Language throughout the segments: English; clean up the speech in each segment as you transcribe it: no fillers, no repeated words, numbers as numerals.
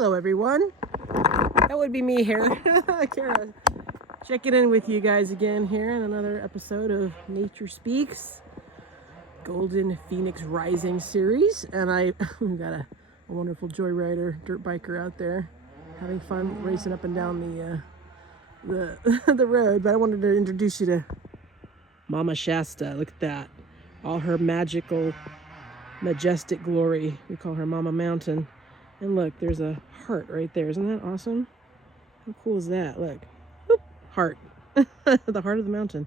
Hello everyone, that would be me here, Cara, checking in with you guys again here in another episode of Nature Speaks, Golden Phoenix Rising series. And I got a wonderful joyrider, dirt biker out there having fun racing up and down the road. But I wanted to introduce you to Mama Shasta. Look at that, all her magical, majestic glory. We call her Mama Mountain. And look, there's a heart right there. Isn't that awesome? How cool is that? Look, whoop, heart. The heart of the mountain.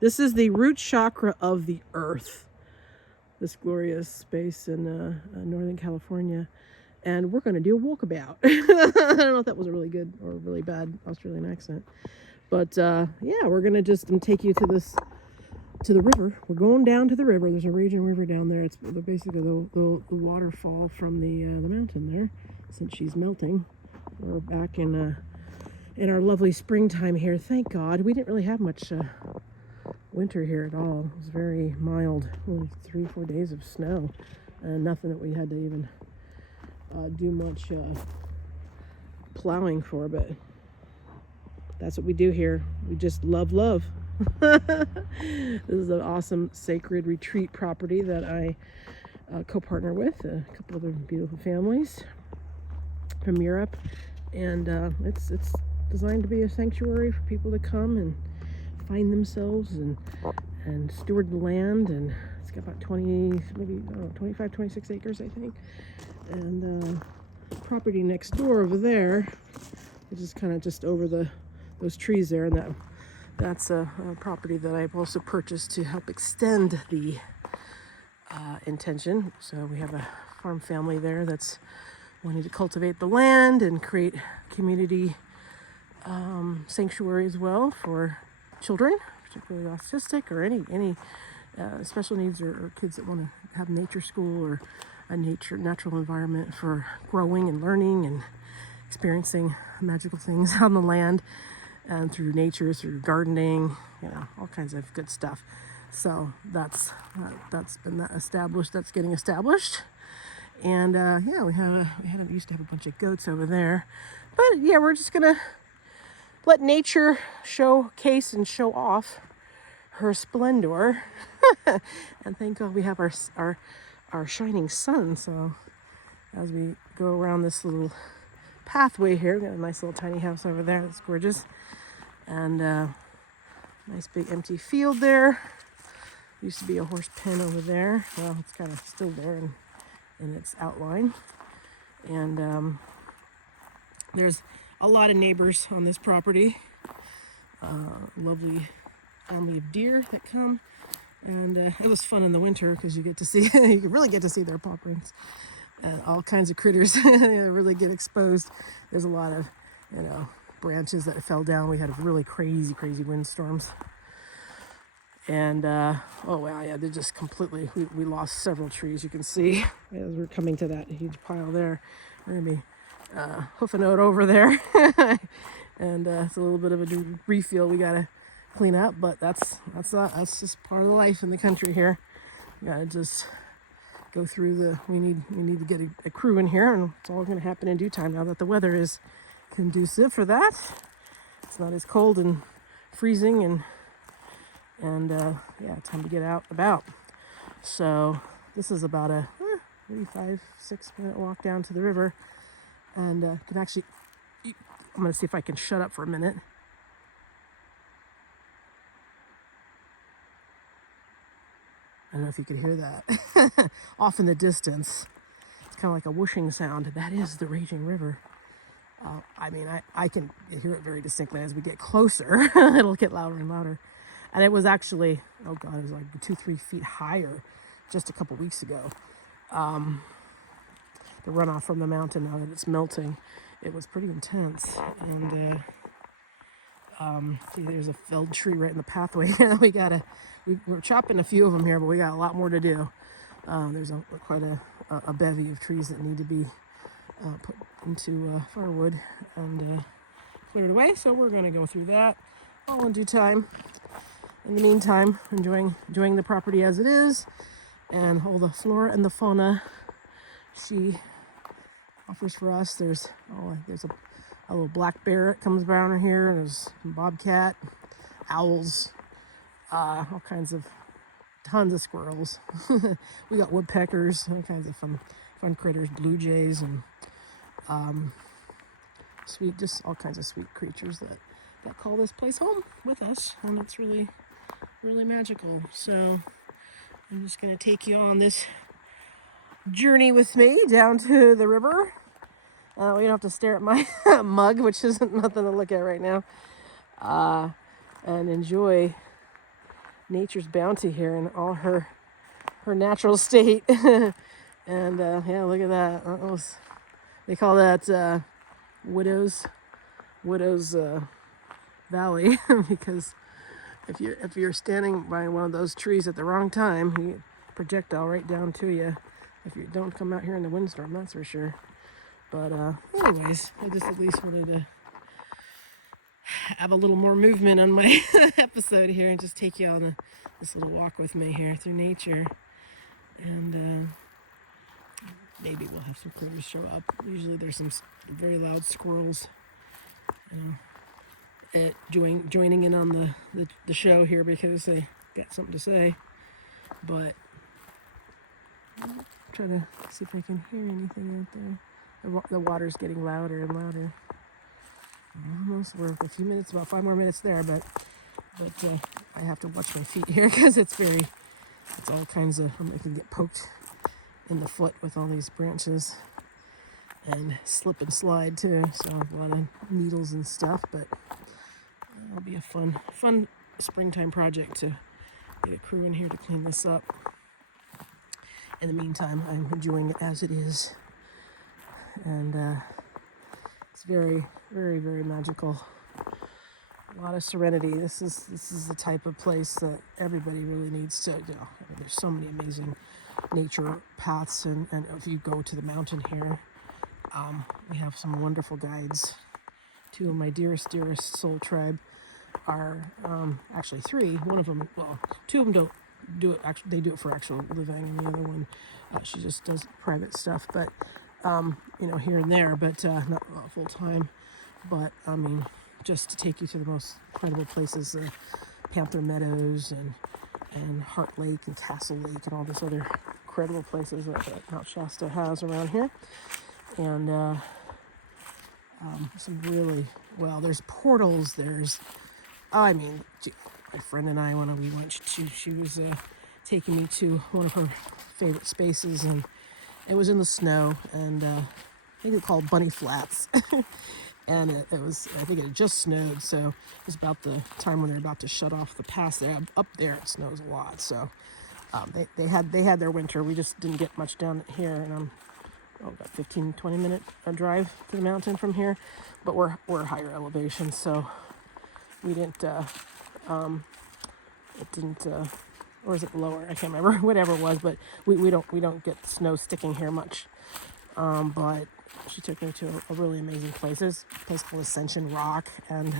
This is the root chakra of the earth. This glorious space in Northern California. And we're going to do a walkabout. I don't know if that was a really good or really bad Australian accent. But yeah, we're going to just take you to the river. We're going down to the river. There's a raging river down there. It's basically the waterfall from the mountain there. Since she's melting, we're back in our lovely springtime here. Thank God. We didn't really have much winter here at all. It was very mild. Only 3-4 days of snow, and nothing that we had to even do much plowing for. But that's what we do here. We just love. This is an awesome sacred retreat property that I co-partner with a couple other beautiful families from Europe, and it's designed to be a sanctuary for people to come and find themselves and steward the land. And it's got about 25, 26 acres, I think. And property next door over there, which is kind of just over those trees there, and that's a property that I've also purchased to help extend the intention. So we have a farm family there that's wanting to cultivate the land and create community sanctuary as well for children, particularly autistic or any special needs or kids that want to have nature school or a natural environment for growing and learning and experiencing magical things on the land. And through nature, through gardening, all kinds of good stuff. So that's been established. That's getting established. And yeah, we used to have a bunch of goats over there, but yeah, we're just gonna let nature showcase and show off her splendor. And thank God we have our shining sun. So as we go around this little pathway here, we got a nice little tiny house over there. That's gorgeous. And nice big empty field there. Used to be a horse pen over there. Well, it's kind of still there in its outline. And there's a lot of neighbors on this property. Lovely family of deer that come. And it was fun in the winter because you really get to see their paw prints. All kinds of critters really get exposed. There's a lot of, branches that fell down. We had really crazy windstorms. And, oh wow, yeah, they're just completely, we lost several trees, you can see, as we're coming to that huge pile there. We're going to be hoofing it over there. And it's a little bit of a refill we got to clean up, but that's just part of the life in the country here. You got to just go through we need to get a crew in here, and it's all going to happen in due time now that the weather is conducive for that. It's not as cold and freezing, and yeah, time to get out about. So this is about a maybe 5-6 minute walk down to the river, and can actually, I'm going to see if I can shut up for a minute. I don't know if you could hear that. Off in the distance. It's kind of like a whooshing sound. That is the raging river. I mean, I can hear it very distinctly. As we get closer, it'll get louder and louder. And it was actually, oh God, it was like 2-3 feet higher just a couple weeks ago. The runoff from the mountain, now that it's melting, it was pretty intense. And see, there's a felled tree right in the pathway. We're chopping a few of them here, but we got a lot more to do. There's quite a bevy of trees that need to be put into firewood and cleared away. So we're going to go through that all in due time. In the meantime, enjoying the property as it is, and all the flora and the fauna she offers for us. There's a little black bear that comes around here. There's some bobcat, owls, all kinds of tons of squirrels. We got woodpeckers, all kinds of fun critters, blue jays, and just all kinds of sweet creatures that call this place home with us, and it's really, really magical. So I'm just going to take you on this journey with me down to the river. We don't have to stare at my mug, which isn't nothing to look at right now, and enjoy nature's bounty here in all her natural state. And yeah, look at that. They call that Widow's Valley because if you're standing by one of those trees at the wrong time, you projectile right down to you. If you don't come out here in the windstorm, that's for sure. But anyways, I just at least wanted to have a little more movement on my episode here and just take you on this little walk with me here through nature. And maybe we'll have some critters show up. Usually there's some very loud squirrels, joining in on the show here because they got something to say. But I'll try to see if I can hear anything out there. The water's getting louder and louder. Almost, we're a few minutes, about 5 more minutes there, but I have to watch my feet here because it's all kinds of, I can get poked in the foot with all these branches and slip and slide too. So a lot of needles and stuff, but it'll be a fun springtime project to get a crew in here to clean this up. In the meantime, I'm enjoying it as it is. And it's very, very, very magical. A lot of serenity. This is the type of place that everybody really needs to. There's so many amazing nature paths, and if you go to the mountain here, we have some wonderful guides. 2 of my dearest soul tribe are actually 3. One of them, 2 of them don't do it. Actually, they do it for actual living, and the other one, she just does private stuff. But here and there, but not full time. But I mean, just to take you to the most incredible places, Panther Meadows and Heart Lake and Castle Lake and all this other incredible places that Mount Shasta has around here. And some really, there's portals. My friend and I, when we went, she was taking me to one of her favorite spaces, and it was in the snow, and I think it's called Bunny Flats. And it was, I think it had just snowed, so it was about the time when they're about to shut off the pass there. Up there it snows a lot, so they had their winter. We just didn't get much down here, and about 15-20 minute drive to the mountain from here, but we're higher elevation, so we didn't or is it lower? I can't remember. Whatever it was, but we don't get snow sticking here much. But she took me to a really amazing place. There's a place called Ascension Rock, and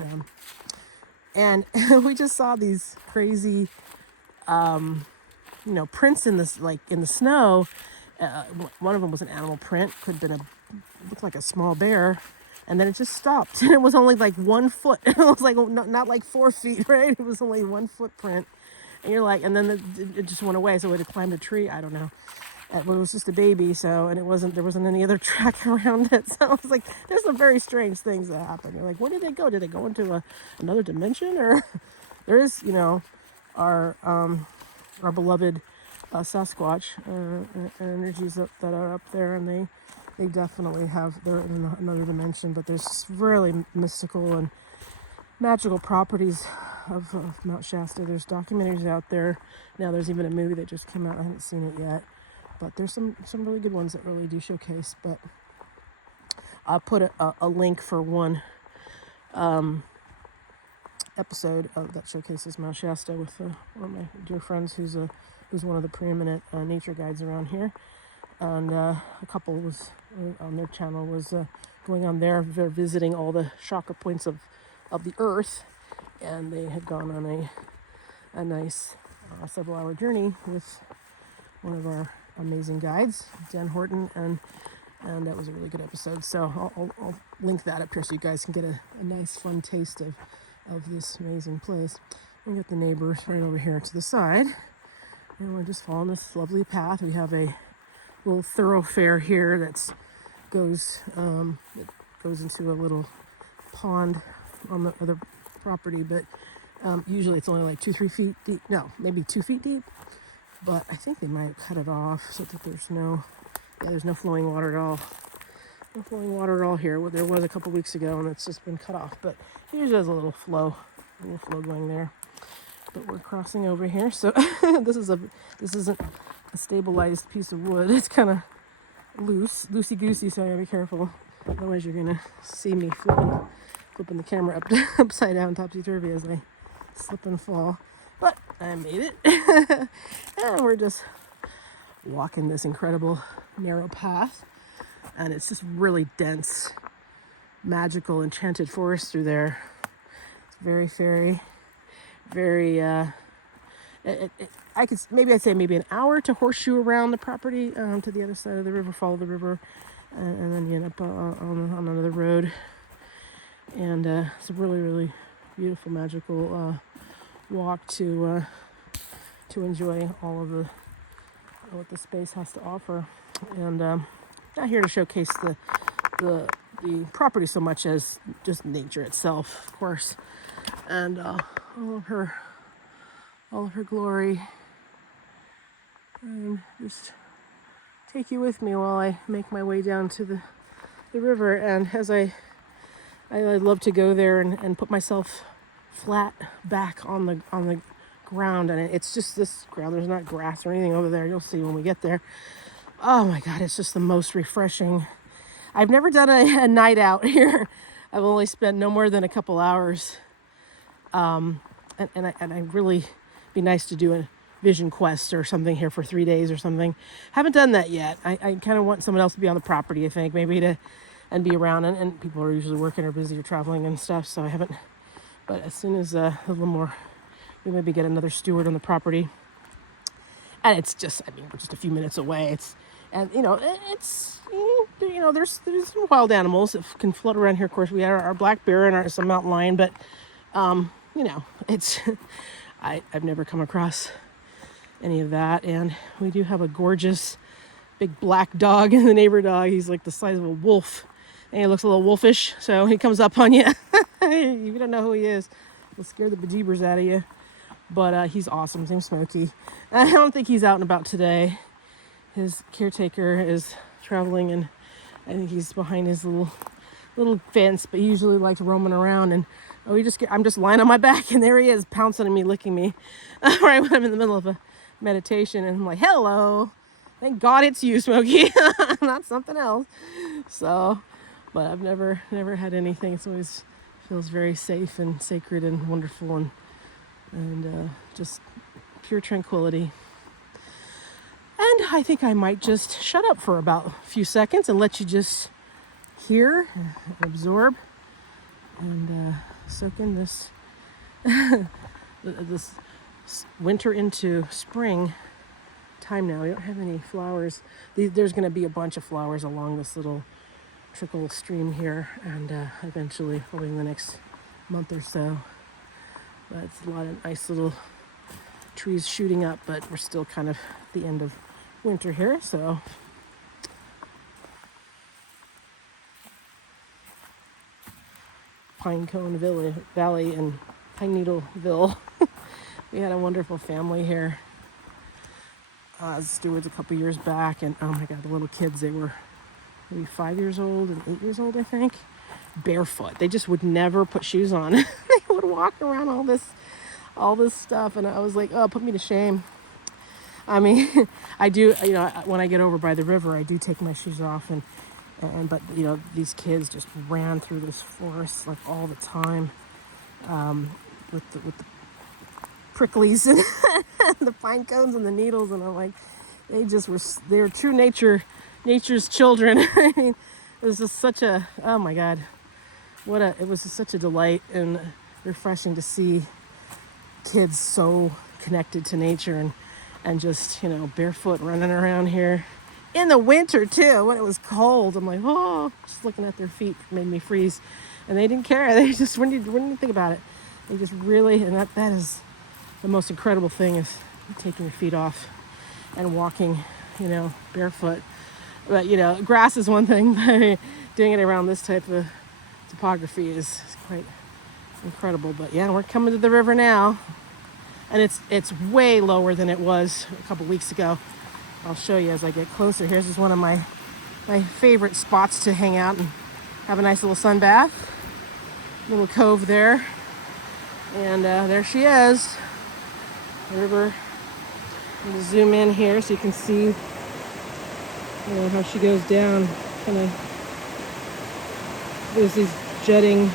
we just saw these crazy, prints in the snow. One of them was an animal print. Could have been looked like a small bear. And then it just stopped. And it was only like 1 foot. It was like not like 4 feet, right? It was only 1 footprint. And you're like, and then it just went away. So it had climbed a tree. I don't know. It was just a baby. So, and there wasn't any other track around it. So I was like, there's some very strange things that happen. You're like, where did they go? Did they go into another dimension? Or there is, our beloved Sasquatch energies that are up there, and they definitely they're in another dimension, but there's really mystical and magical properties of Mount Shasta. There's documentaries out there. Now there's even a movie that just came out. I haven't seen it yet, but there's some really good ones that really do showcase. But I'll put a link for one episode that showcases Mount Shasta with one of my dear friends who's one of the preeminent nature guides around here. And a couple was on their channel was going on there. They're visiting all the chakra points of the earth, and they had gone on a nice several-hour journey with one of our amazing guides, Dan Horton, and And that was a really good episode. So I'll link that up here so you guys can get a nice, fun taste of this amazing place. We got the neighbors right over here to the side. And we're just following this lovely path. We have a little thoroughfare here that goes into a little pond on the other property, but usually it's only like 2-3 feet deep. No, maybe 2 feet deep. But I think they might have cut it off so that there's no flowing water at all. No flowing water at all here. Well, there was a couple weeks ago, and it's just been cut off. But usually there's a little flow going there. But we're crossing over here, so this isn't a stabilized piece of wood. It's kind of loosey goosey, so I gotta be careful. Otherwise, you're gonna see me flipping the camera upside down, topsy turvy as I slip and fall. But I made it, and we're just walking this incredible narrow path, and it's just really dense, magical, enchanted forest through there. It's very fairy, very. I'd say maybe an hour to horseshoe around the property to the other side of the river, follow the river, and then you end up on another road. And it's a really, really beautiful, magical walk to enjoy all of what the space has to offer. And not here to showcase the property so much as just nature itself, of course, and all of her glory. And just take you with me while I make my way down to the river. And as I love to go there and put myself flat back on the ground, and it's just this ground. There's not grass or anything over there. You'll see when we get there. Oh my God, it's just the most refreshing. I've never done a night out here. I've only spent no more than a couple hours. And I really be nice to do a vision quest or something here for 3 days or something. Haven't done that yet. I kind of want someone else to be on the property, I think, maybe and be around, and people are usually working or busy or traveling and stuff, so I haven't. But as soon as a little more, we maybe get another steward on the property. And it's just, we're just a few minutes away. There's some wild animals that can float around here. Of course, we have our black bear and some mountain lion, but it's I've never come across any of that. And we do have a gorgeous big black dog, and the neighbor dog, he's like the size of a wolf, and he looks a little wolfish, so he comes up on you. You don't know who he is, he'll scare the bejeebers out of you. But he's awesome. His name's Smokey. I don't think he's out and about today. His caretaker is traveling, and I think he's behind his little fence, but he usually likes roaming around. And I'm just lying on my back, and there he is, pouncing on me, licking me right when I'm in the middle of a meditation. And I'm like, hello, thank God it's you, Smokey, not something else. So, but I've never had anything. It's always feels very safe and sacred and wonderful, and just pure tranquility. And I think I might just shut up for about a few seconds and let you just hear, absorb, and soak in this this winter into spring time now. We don't have any flowers. There's going to be a bunch of flowers along this little trickle stream here, and eventually, probably in the next month or so. But it's a lot of nice little trees shooting up, but we're still kind of at the end of winter here, so. Pinecone Valley and Pine Needleville. We had a wonderful family here as stewards a couple years back, and oh my God, the little kids, they were maybe 5 years old and 8 years old, I think, barefoot. They just would never put shoes on. They would walk around all this stuff, and I was like, oh, put me to shame. I do, when I get over by the river, I do take my shoes off, but these kids just ran through this forest like all the time, with the pricklies and the pine cones and the needles, and I'm like, they're true nature's children. It was just such a, oh my God, it was just such a delight and refreshing to see kids so connected to nature and just barefoot running around here. in the winter too, when it was cold. I'm like, oh, just looking at their feet made me freeze. And they didn't care. They just wouldn't even think about it. They just really, and that is the most incredible thing, is taking your feet off and walking, barefoot. But, grass is one thing, but doing it around this type of topography is quite incredible. But yeah, we're coming to the river now. And it's way lower than it was a couple weeks ago. I'll show you as I get closer. Here's just one of my favorite spots to hang out and have a nice little sun bath. Little cove there. And there she is. The river. I'm going to zoom in here so you can see how she goes down. Kind of, there's these jutting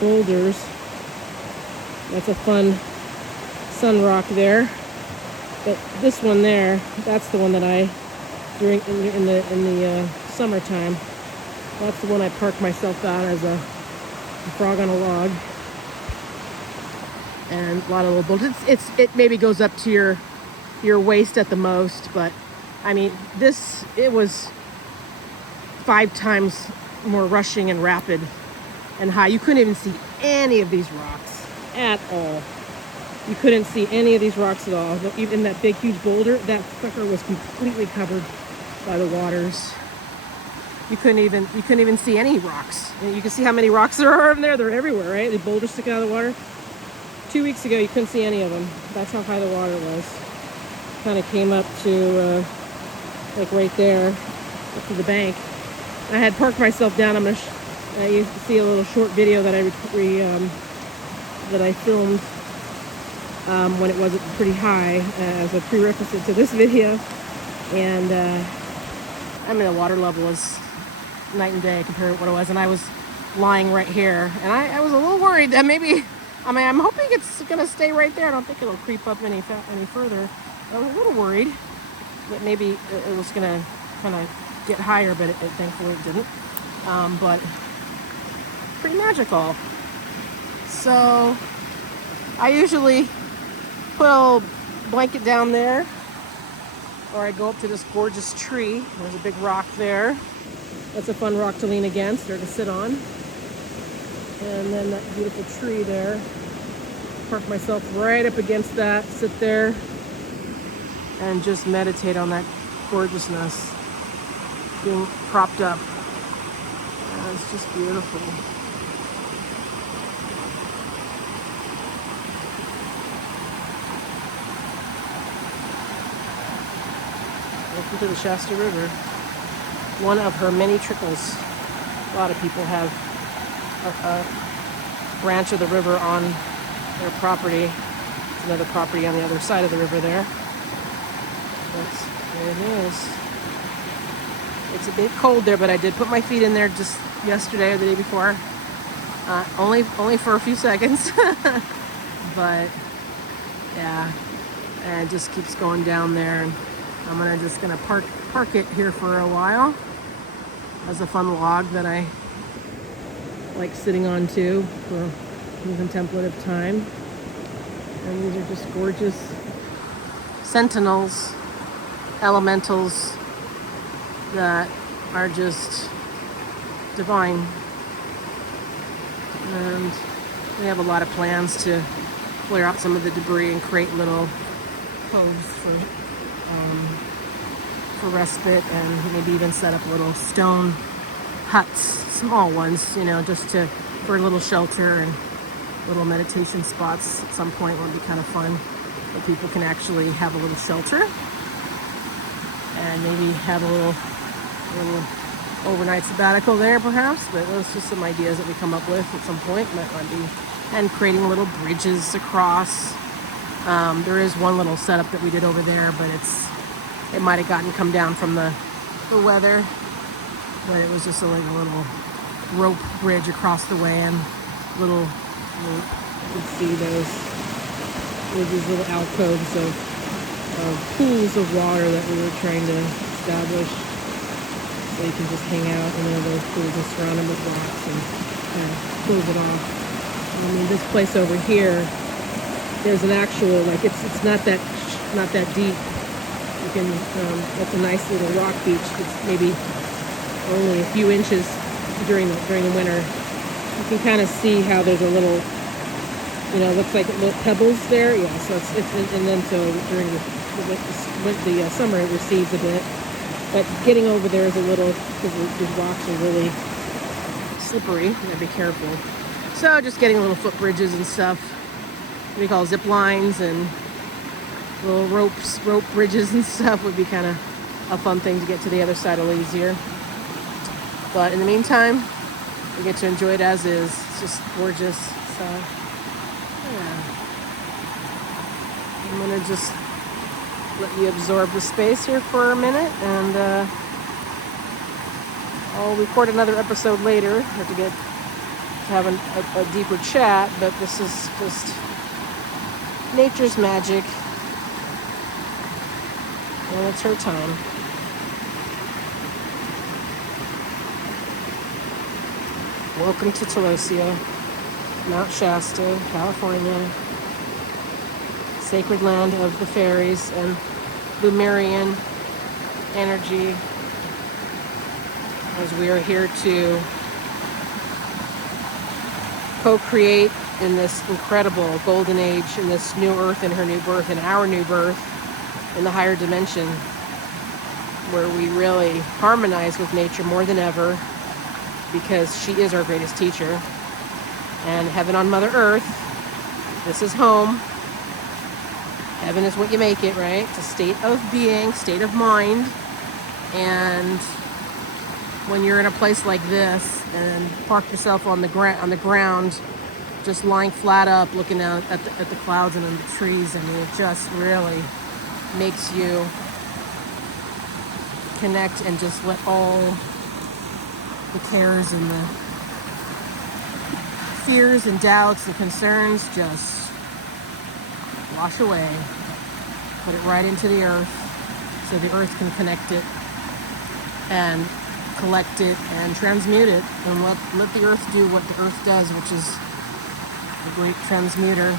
boulders. That's a fun sun rock there. But this one there, that's the one that I, in the summertime, that's the one I park myself out as a frog on a log. And a lot of little boulders. It maybe goes up to your waist at the most, but I mean, it was 5 times more rushing and rapid and high. You couldn't even see any of these rocks at all. You couldn't see any of these rocks at all. Even that big, huge boulder, that sucker was completely covered by the waters. You couldn't even see any rocks. And you can see how many rocks there are in there. They're everywhere, right? The boulders sticking out of the water. 2 weeks ago, you couldn't see any of them. That's how high the water was. Kind of came up to like right there, up to the bank. I had parked myself down. You see a little short video that I filmed when it wasn't pretty high as a prerequisite to this video. And the water level was night and day compared to what it was. And I was lying right here. And I was a little worried that maybe, I'm hoping it's going to stay right there. I don't think it'll creep up any further. I was a little worried that maybe it was going to kind of get higher, but thankfully it didn't. But pretty magical. So I usually put a little blanket down there, or I go up to this gorgeous tree. There's a big rock there. That's a fun rock to lean against or to sit on. And then that beautiful tree there. Park myself right up against that, sit there, and just meditate on that gorgeousness being propped up. And it's just beautiful. Welcome to the Shasta River. One of her many trickles. A lot of people have a branch of the river on their property. There's another property on the other side of the river there. There it is. It's a bit cold there, but I did put my feet in there just yesterday or the day before. Only for a few seconds. But yeah, and it just keeps going down there. And I'm just gonna park it here for a while as a fun log that I like sitting on too for contemplative time. And these are just gorgeous sentinels, elementals that are just divine. And we have a lot of plans to clear out some of the debris and create little coves for respite, and maybe even set up little stone huts, small ones, just for a little shelter and little meditation spots. At some point would be kind of fun where people can actually have a little shelter and maybe have a little overnight sabbatical there perhaps. But those are just some ideas that we come up with at some point. Might be, and creating little bridges across. There is one little setup that we did over there, but it might have come down from the weather, but it was just a little rope bridge across the way, and you can see those these little alcoves of pools of water that we were trying to establish, so you can just hang out in one of those pools and surround them with rocks and kind of close it off. This place over here, there's an actual, it's not that deep. You can, that's a nice little rock beach. It's maybe only a few inches during the winter. You can kind of see how there's a little, looks like little pebbles there. Yeah, so it's and then so during the summer it recedes a bit. But getting over there is a little, because the rocks are really slippery. You gotta be careful. So just getting little footbridges and stuff. What do you call it, zip lines and little rope bridges and stuff would be kind of a fun thing to get to the other side a little easier. But in the meantime, we get to enjoy it as is. It's just gorgeous. So yeah, I'm gonna just let you absorb the space here for a minute, and I'll record another episode later. I have to have a deeper chat, but this is just nature's magic, and it's her time. Welcome to Telosia, Mount Shasta, California, sacred land of the fairies and Lemurian energy, as we are here to co-create in this incredible golden age, in this new earth and her new birth, and our new birth in the higher dimension, where we really harmonize with nature more than ever, because she is our greatest teacher. And heaven on Mother Earth, this is home. Heaven is what you make it, right? It's a state of being, state of mind. And when you're in a place like this and park yourself on the ground, just lying flat up, looking out at the clouds and the trees, and it just really makes you connect and just let all the cares and the fears and doubts and concerns just wash away. Put it right into the earth so the earth can connect it and collect it and transmute it, and let the earth do what the earth does, which is a great transmuter.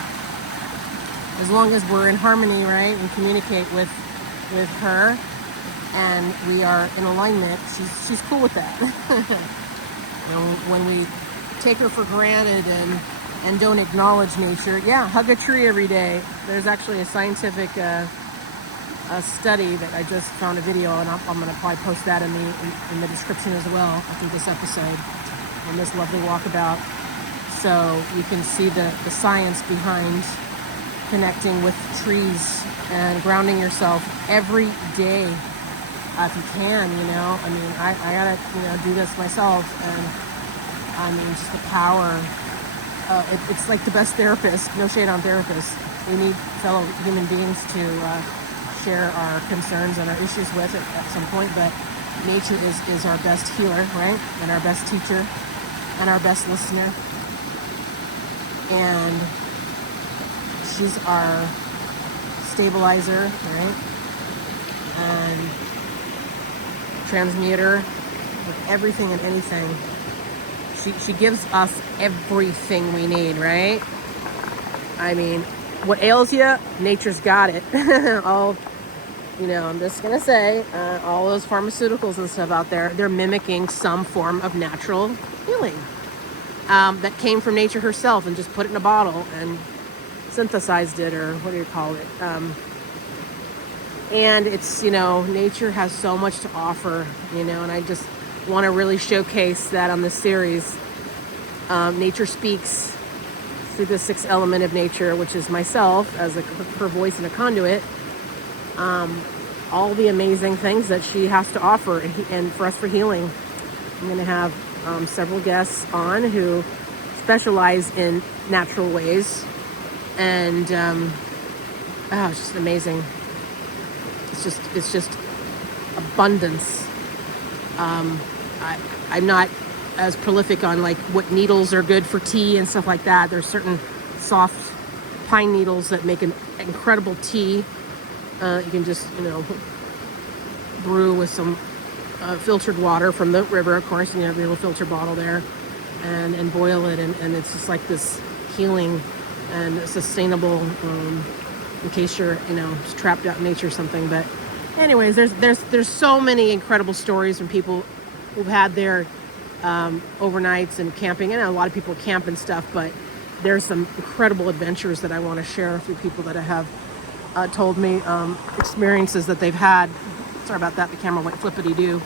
As long as we're in harmony, right, and communicate with her, and we are in alignment, she's cool with that. When we take her for granted and don't acknowledge nature, yeah, hug a tree every day. There's actually a scientific a study that I just found a video, and I'm going to probably post that in the description as well after this episode, on this lovely walkabout, so you can see the science behind connecting with trees and grounding yourself every day, if you can. I mean, I gotta do this myself, and I mean, just the power. It's like the best therapist. No shade on therapists. We need fellow human beings to share our concerns and our issues with at some point, but nature is our best healer, right? And our best teacher and our best listener. And she's our stabilizer, right? And transmuter with everything and anything. She gives us everything we need, right? I mean, what ails you, nature's got it. I'm just gonna say, all those pharmaceuticals and stuff out there, they're mimicking some form of natural healing that came from nature herself, and just put it in a bottle and synthesized it, or what do you call it? And it's, nature has so much to offer, and I just want to really showcase that on this series. Nature speaks through the sixth element of nature, which is myself as her voice and a conduit. All the amazing things that she has to offer, and for us for healing. I'm going to have several guests on who specialize in natural ways, and it's just amazing. It's just abundance. I'm not as prolific on like what needles are good for tea and stuff like that. There's certain soft pine needles that make an incredible tea. You can just brew with some filtered water from the river, of course. You have your little filter bottle there, and boil it, and it's just like this healing and sustainable. In case you're trapped out in nature or something, but anyways, there's so many incredible stories from people who've had their overnights and camping. And a lot of people camp and stuff, but there's some incredible adventures that I want to share through people that have told me experiences that they've had. Sorry about that, the camera went flippity-doo.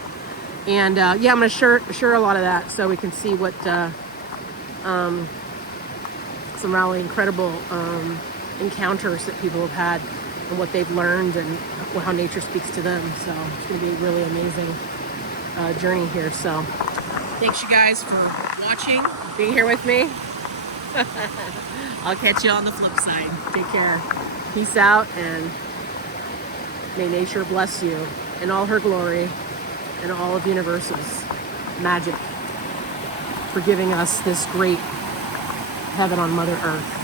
And yeah, I'm going to share a lot of that so we can see what some really incredible encounters that people have had and what they've learned and how nature speaks to them. So it's going to be a really amazing journey here. So thanks you guys for watching, being here with me. I'll catch you on the flip side. Take care. Peace out, and may nature bless you in all her glory and all of universe's magic for giving us this great heaven on Mother Earth.